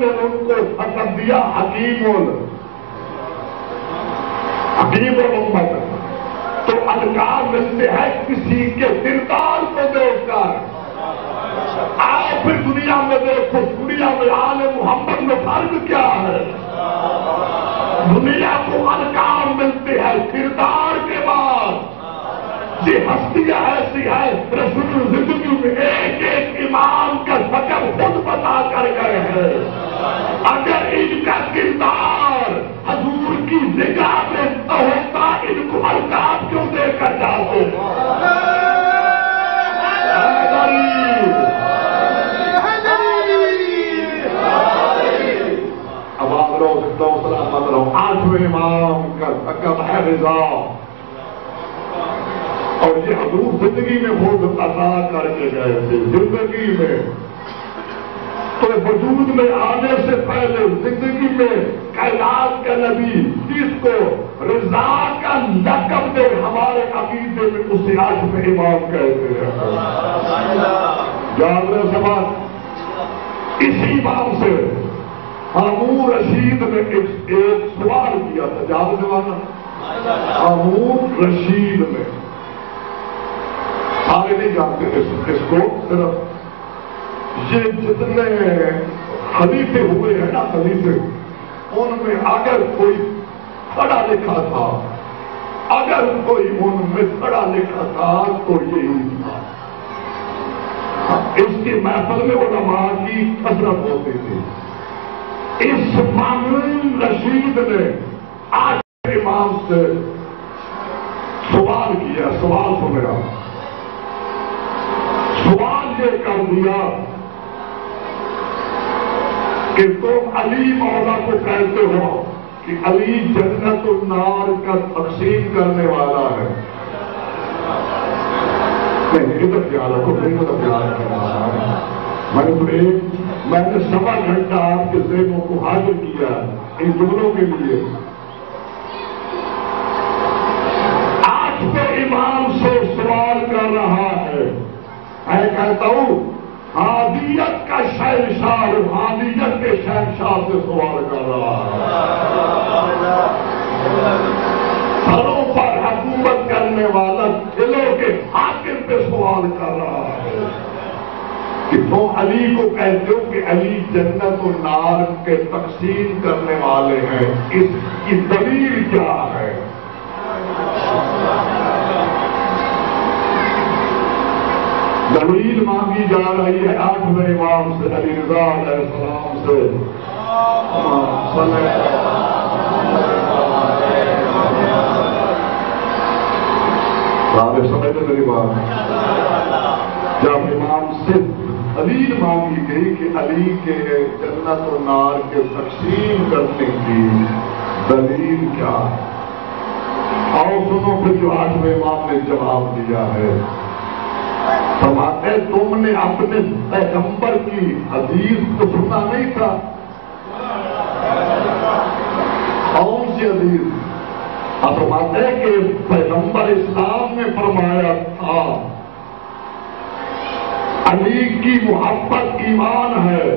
نے ان کو لقب دیا حکیم الامت. تو القاب ملتے ہیں کسی کے کردار کو دیکھ کر. آپ پھر دنیا میں دیکھو، دنیا میں آل محمد میں فرق کیا ہے؟ دنیا کو القاب ملتے ہیں کردار کے بعد. یہ ہستیاں ایسی ہے، رسول زندگی میں ایک ایک امام کا شکل خود بتا کر گئے ہیں. اگر ان کا کردار حضور کی نگاہ میں نہ ہوتا، ان کو القاب کیوں دے کر جاتے؟ اب آپ لوگ سلامت رہو. 8ویں امام کا لقب ہے رضا، اور یہ حضور زندگی میں خود عطا کر کے گئے تھے. زندگی میں تو وجود میں آنے سے پہلے زندگی میں کائنات کا نبی جس کو رضا کا لقب دے، ہمارے عقیدے میں اسے 8ویں امام کہتے ہیں. یاد رہے سوال اسی امام سے ہارون رشید نے ایک سوال کیا تھا. یاد دیوانا ہارون رشید نے، سارے نہیں جانتے اس کو، صرف یہ جتنے خلیفے ہوئے ہیں نا خلیفے، ان میں اگر کوئی پڑھا لکھا تھا، اگر کوئی ان میں پڑھا لکھا تھا تو یہی تھا. اس کی محفل میں علماء کی کثرت ہوتی تھی. اس ہارون رشید نے 8 امام سے سوال کیا. سوال سنیا، سوال یہ کر دیا کہ تم علی مولا کو کہتے ہو کہ علی جنت النار کا تقسیم کرنے والا ہے. نہیں ادھر خیال رکھو، ادھر خیال رکھنا. میں نے 1.25 گھنٹہ آپ کے ذہنوں کو حاضر کیا ان جملوں کے لیے. 8ویں امام سے سوال کر رہا ہے. میں کہتا ہوں حادیت کا شہنشاہ، حادیت کے شہنشاہ سے سوال کر رہا ہے. سروں پر حکومت کرنے والا دلوں کے حاکم پہ سوال کر رہا ہے کہ تم علی کو کہتے ہو کہ علی جنت و نار کے تقسیم کرنے والے ہیں، اس کی دلیل کیا ہے؟ دلیل مانگی جا رہی ہے 8ویں امام سے، علی رضا علیہ السلام سے. سمجھتے میری بات؟ جب امام سے دلیل مانگی گئی کہ علی کے جنت و نار کے تقسیم کرنے کی دلیل کیا ہے، اور سنو پھر جو 8ویں امام نے جواب دیا ہے. فرماتے تم نے اپنے پیغمبر کی حدیث کو سنا نہیں تھا؟ کون سی حدیث؟ فرماتے کہ پیغمبر اسلام نے فرمایا تھا علی کی محبت ایمان ہے،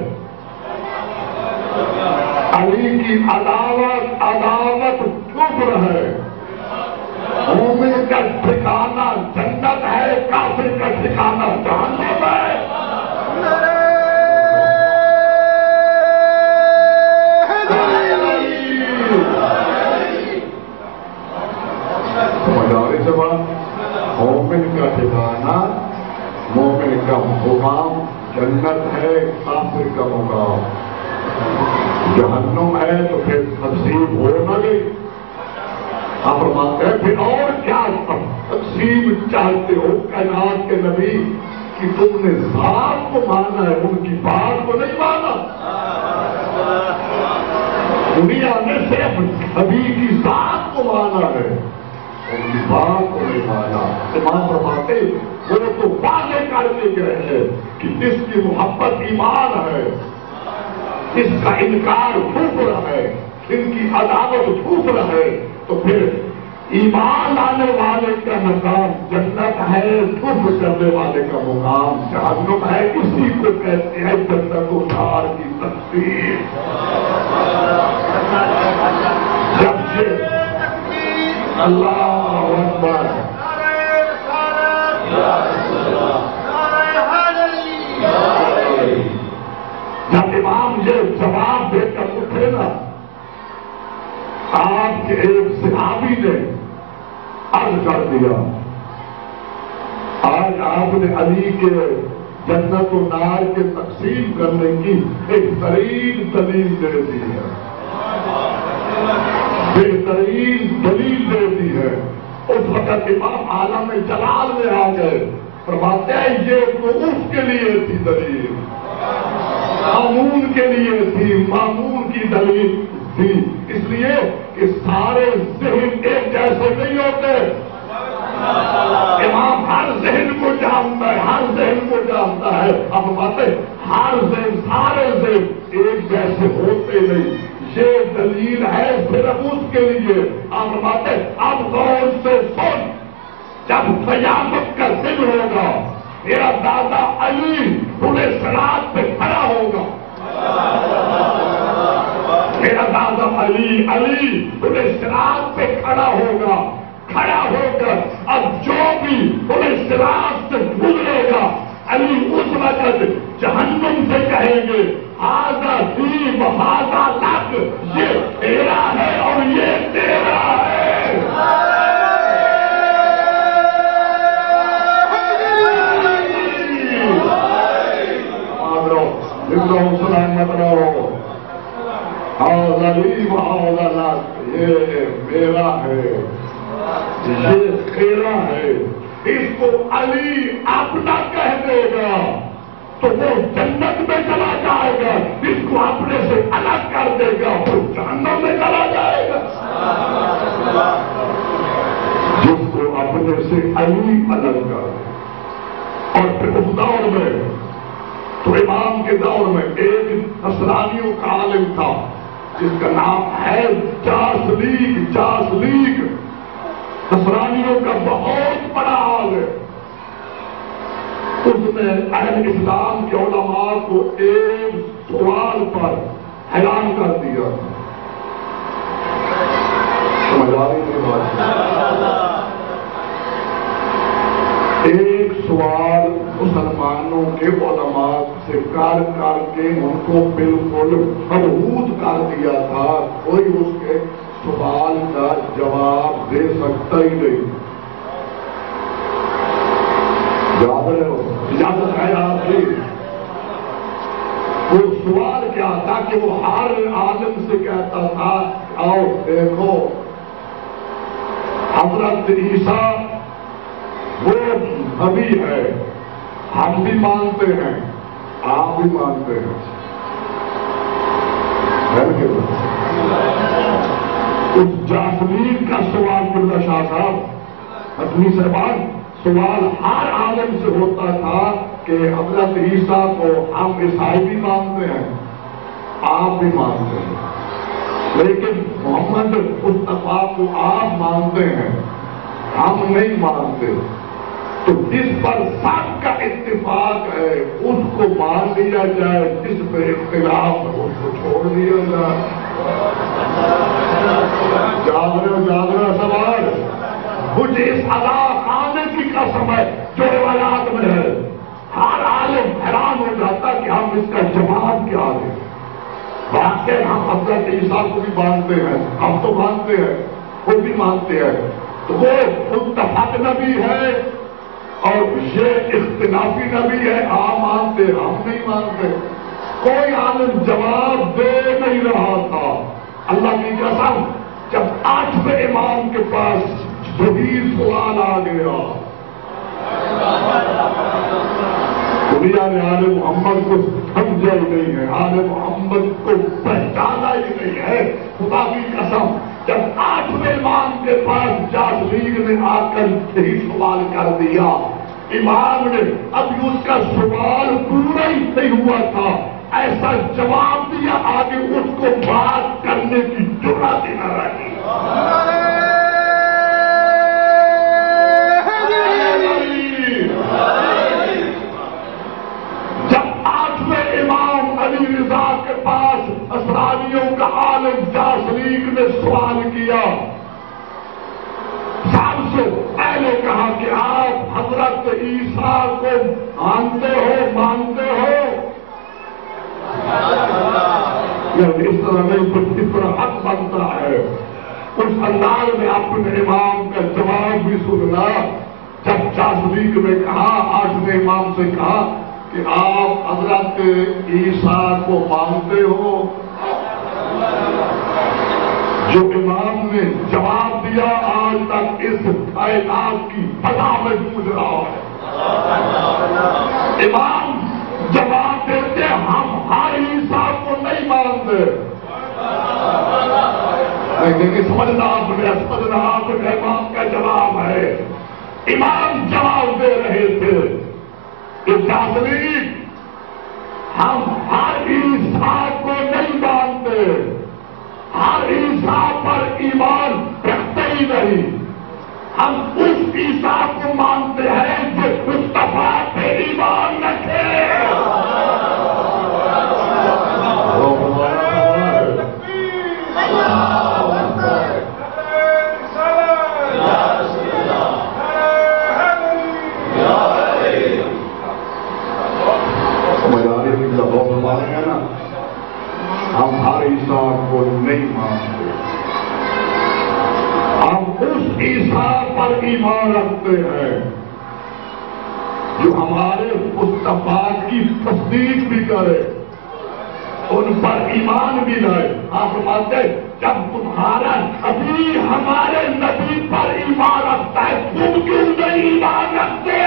علی کی عداوت کفر ہے. مومن کا ٹھکانہ جنت ہے، کافر کا ٹھکانہ جہنم ہے. سمجھ آ رہی سے بات؟ مومن کا ٹھکانہ، مومن کا مقام جنت ہے، کافر کا مقام جہنم ہے. تو پھر تقسیم ہو نہ گئی. آپ فرماتے ہیں پھر اور کیا تقسیم چاہتے ہو کائنات کے نبی کہ تم نے ذات کو مانا ہے، ان کی بات کو نہیں مانا. دنیا نے صرف نبی کی ذات کو مانا ہے، ان کی بات کو نہیں مانا. امام فرماتے وہ تو واضح کر کے گئے ہیں کہ جس کی محبت ایمان ہے، اس کا انکار کفر ہے، ان کی عداوت کفر ہے، تو پھر ایمان لانے والے کا مقام جنت ہے، کفر کرنے والے کا مقام جہنم ہے. اسی کو کہتے ہیں جنت و نار کی تقسیم. جب سے اللہ اکبر جب امام یہ جواب دے کر اٹھے نا، آپ کے ایک صحابی نے عرض کر دیا، آج آپ نے علی کے جنت و نار کے تقسیم کرنے کی بہترین دلیل دے دی ہے، بہترین دلیل دے دی ہے. اس وقت امام عالم جلال میں آ گئے، فرماتے ہیں یہ تو اس کے لیے تھی دلیل، مامون کے لیے تھی، مامون کی دلیل تھی، اس لیے کہ سارے ذہن ایک جیسے نہیں ہوتے. امام ہر ذہن کو جانتا ہے، ہر ذہن کو جانتا ہے. اب باتیں ہر ذہن، سارے ذہن ایک جیسے ہوتے نہیں. یہ دلیل ہے صرف اس کے لیے. اب باتیں اب غور سے سن، جب قیامت کا دن ہوگا میرا دادا علی پورے صراط پہ کھڑا ہوگا، میرا دادا علی پورے صراط پہ کھڑا ہوگا. کھڑا ہو کر اب جو بھی پورے صراط سے گزرے گا، علی اس وقت جہنم سے کہیں گے ہذا ذی و ہذا لک، یہ تیرا ہے اور یہ تیرا ہے. سلامت رہو. ہذا ذی و ہذا لک، یہ میرا ہے، یہ تیرا ہے. اس کو علی اپنا کہہ دے گا تو وہ جنت میں چلا جائے گا، اس کو اپنے سے الگ کر دے گا وہ جہنم میں چلا جائے گا. جس کو اپنے سے علی الگ کر دے. اور پھر اس دور میں تو امام کے دور میں ایک نصرانیوں کا عالم تھا جس کا نام ہے جاسلیگ. نصرانیوں کا بہت بڑا حال ہے. اس نے اہل اسلام کے علماء کو ایک سوال پر حیران کر دیا. سمجھ آ رہی ہے بات؟ ایک سوال مسلمانوں کے علماء سے کر کے ان کو بالکل مبہوت کر دیا تھا. کوئی اس کے سوال کا جواب دے سکتا ہی نہیں. یاد ہے آپ کی وہ سوال کیا تھا کہ وہ ہر عالم سے کہتا تھا آؤ دیکھو حضرت عیسیٰ وہ نبی ہے، ہم بھی مانتے ہیں، آپ بھی مانتے ہیں. اس جاسمین کا سوال کرنا شاہ صاحب حتمی صاحبان، سوال ہر عالم سے ہوتا تھا کہ حضرت عیسیٰ کو ہم عیسائی بھی مانتے ہیں، آپ بھی مانتے ہیں، لیکن محمد مصطفیٰ کو آپ مانتے ہیں، ہم نہیں مانتے. تو جس پر سب کا اتفاق ہے اس کو مان لیا جائے، جس پہ اختلاف ہے اس کو چھوڑ دیا جائے. جاگرہ سوال مجھے اس ادا خانے کی قسم ہے جو روایات میں ہے. ہر عالم حیران ہو جاتا کہ ہم اس کا جواب کیا دیں. واقعی ہم حضرت عیسیٰ کو بھی مانتے ہیں، ہم تو مانتے ہیں، وہ بھی مانتے ہیں. تو وہ متفق نبی ہے اور یہ اختلافی نبی ہے، آپ مانتے ہم نہیں مانتے. کوئی عالم جواب دے نہیں رہا تھا. اللہ کی قسم جب 8ویں امام کے پاس وہی سوال آ گیا، دنیا نے آل محمد کو سمجھا ہی نہیں ہے، آل محمد کو پہچانا ہی نہیں ہے. خدا کی قسم جب 8ویں امام کے پاس جاسلیگ نے آ کر یہی سوال کر دیا، امام نے ابھی اس کا سوال پورا ہی نہیں ہوا تھا، ایسا جواب دیا آگے اس کو بات کرنے کی جرأت ہی نہ رہی. جب 8ویں امام علی رضا کے سوال کیا، سب سے پہلے کہا کہ آپ حضرت عیسیٰ کو مانتے ہو؟ اس طرح نہیں، کچھ اس طرح حق بنتا ہے اس انداز میں اپنے امام کا جواب بھی سننا۔ جب صدیق نے کہا، 8ویں امام سے کہا کہ آپ حضرت عیسیٰ کو مانتے ہو، جو امام نے جواب دیا آج تک اس کائنات کی فضا میں گونج رہا ہے۔ امام جواب دیتے ہم ہر عیسیٰ کو نہیں مانتے۔ لیکن سمجھنا آپ نے امام کا جواب ہے۔ امام جواب دے رہے تھے کہ صدیق ہم ہر عیسیٰ کو نہیں مانتے، ہر عیسیٰ پر ایمان رکھتے ہی نہیں، ہم اس عیسیٰ کو مانتے ہیں جو مصطفیٰ پہ ایمان رکھے۔ ہم ہر عیسیٰ کو نہیں مانتے، ہم اس عیسیٰ پر ایمان رکھتے ہیں جو ہمارے مصطفیٰ کی تصدیق بھی کرے، ان پر ایمان بھی لائے۔ آپ مانتے جب تمہارا نبی ہمارے نبی پر ایمان رکھتا ہے، تم کیوں نہیں ایمان رکھتے؟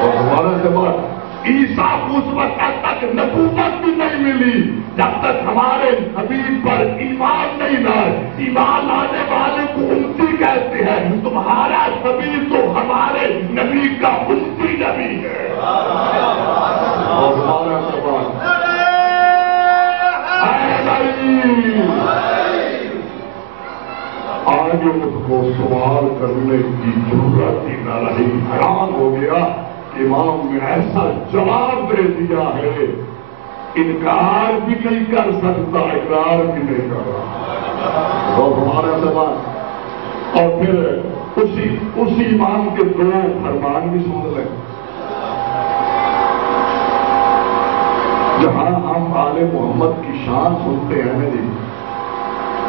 اور ہمارا جواب عیسیٰ کو اس وقت تک نبوت بھی نہیں ملی جب تک ہمارے نبی پر ایمان نہیں لائے۔ ایمان لانے والے کو امتی کہتے ہیں، تمہارا نبی تو ہمارے نبی کا امتی نبی ہے۔ اور ہمارا سوال آج اس کو سوال کرنے کی ضرورت ہی نہ رہی۔ حیران ہو گیا، امام نے ایسا جواب دے دیا ہے، انکار بھی نہیں کر سکتا، اقرار بھی نہیں کر رہا۔ اور ہمارا سوال، اور پھر اسی امام کے 2 فرمان بھی سن لیں۔ جہاں ہم آل محمد کی شان سنتے ہیں نا جی،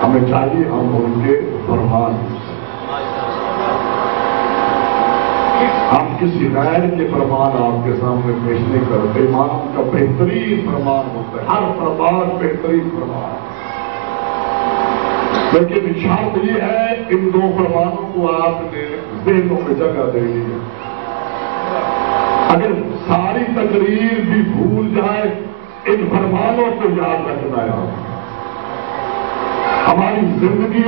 ہمیں چاہیے ہم ان کے فرمان، ہم کسی غیر کے فرمان آپ کے سامنے پیش نہیں کرتے۔ امام کا بہترین فرمان ہوتا ہے، ہر فرمان بہترین فرمان، لیکن شرط یہ ہے ان 2 فرمانوں کو آپ نے ذہنوں میں جگہ دے دی ہے۔ اگر ساری تقریر بھی بھول جائے، ان فرمانوں کو یاد رکھنا ہے۔ ہماری زندگی